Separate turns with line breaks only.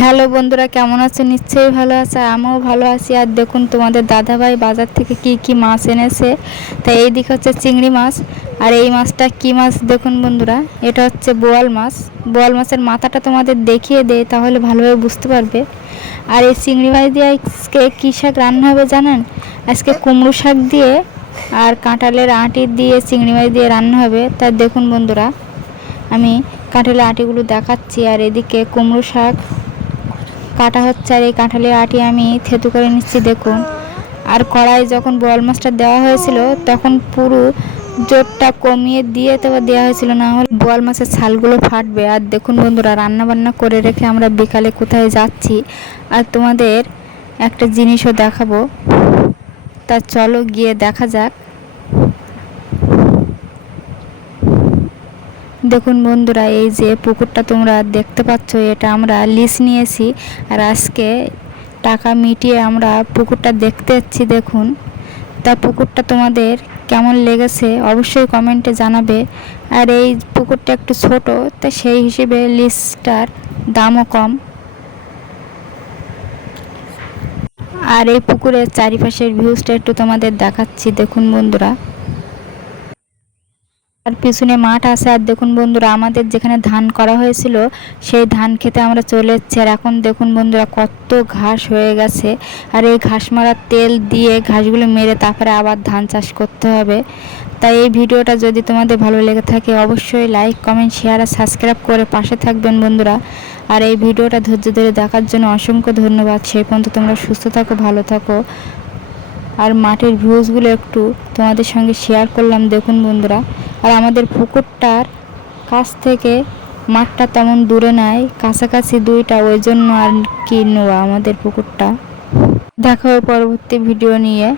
Hello বন্ধুরা, কেমন আছো? নিশ্চয়ই ভালো আছে, আমিও ভালো আছি। আর দেখুন, তোমাদের দাদাভাই বাজার থেকে কি কি মাছ এনেছে। তা এই দিক হচ্ছে চিংড়ি মাছ। আর এই মাছটা কি মাছ দেখুন বন্ধুরা, এটা হচ্ছে বোয়াল মাছ। বোয়াল মাছের মাথাটা তোমাদের দেখিয়ে দেয় তাহলে ভালোভাবে বুঝতে পারবে। আর এই চিংড়ি মাছ দিয়ে আজকে কী শাক রান্না হবে জানেন? আজকে কুমড়ো শাক দিয়ে আর কাঁঠালের আঁটি দিয়ে চিংড়ি মাছ দিয়ে রান্না হবে। তা দেখুন বন্ধুরা, আমি কাঁঠালের আঁটিগুলো দেখাচ্ছি। আর এদিকে কুমড়ো শাক কাটা হচ্ছে আর এই কাঁঠালের আটি আমি থেতু করে নিচ্ছি, দেখুন। আর কড়াই যখন বোয়াল মাছটা দেওয়া হয়েছিল, তখন পুরো জোরটা কমিয়ে দিয়ে তবে দেওয়া হয়েছিল, না হলে বোয়াল মাছের ছালগুলো ফাটবে। আর দেখুন বন্ধুরা রান্না বান্না করে রেখে আমরা বিকালে কোথায় যাচ্ছি, আর তোমাদের একটা জিনিসও দেখাবো। তা চলো গিয়ে দেখা যাক। দেখুন বন্ধুরা, এই যে পুকুরটা তোমরা দেখতে পাচ্ছ, এটা আমরা লিস নিয়েছি আর আজকে টাকা মিটিয়ে আমরা পুকুরটা দেখতে যাচ্ছি, দেখুন। তা পুকুরটা তোমাদের কেমন লেগেছে অবশ্যই কমেন্টে জানাবে। আর এই পুকুরটা একটু ছোট, তা সেই হিসেবে লিস্টটার দামও কম। আর এই পুকুরের চারিপাশের ভিউজটা একটু তোমাদের দেখাচ্ছি, দেখুন বন্ধুরা। আর পিছনে মাঠ আছে। আর দেখুন বন্ধুরা, আমাদের যেখানে ধান করা হয়েছিল, সেই ধান খেতে আমরা চলে এসেছি। আর এখন দেখুন বন্ধুরা, কত ঘাস হয়ে গেছে। আর এই ঘাস মারার তেল দিয়ে ঘাসগুলো মেরে তারপরে আবার ধান চাষ করতে হবে। তাই এই ভিডিওটা যদি তোমাদের ভালো লেগে থাকে, অবশ্যই লাইক কমেন্ট শেয়ার আর সাবস্ক্রাইব করে পাশে থাকবেন বন্ধুরা। আর এই ভিডিওটা ধৈর্য ধরে দেখার জন্য অসংখ্য ধন্যবাদ। সেই পর্যন্ত তোমরা সুস্থ থাকো, ভালো থাকো। আর মাঠের ভিউজগুলো একটু তোমাদের সঙ্গে শেয়ার করলাম। দেখুন বন্ধুরা আর আমাদের পুকুরটার কাছ থেকে মাঠটা তেমন দূরে নাই, কাছাকাছি দুইটা, ওই জন্য আর কি নেওয়া আমাদের পুকুরটা। দেখা হবে পরবর্তী ভিডিও নিয়ে।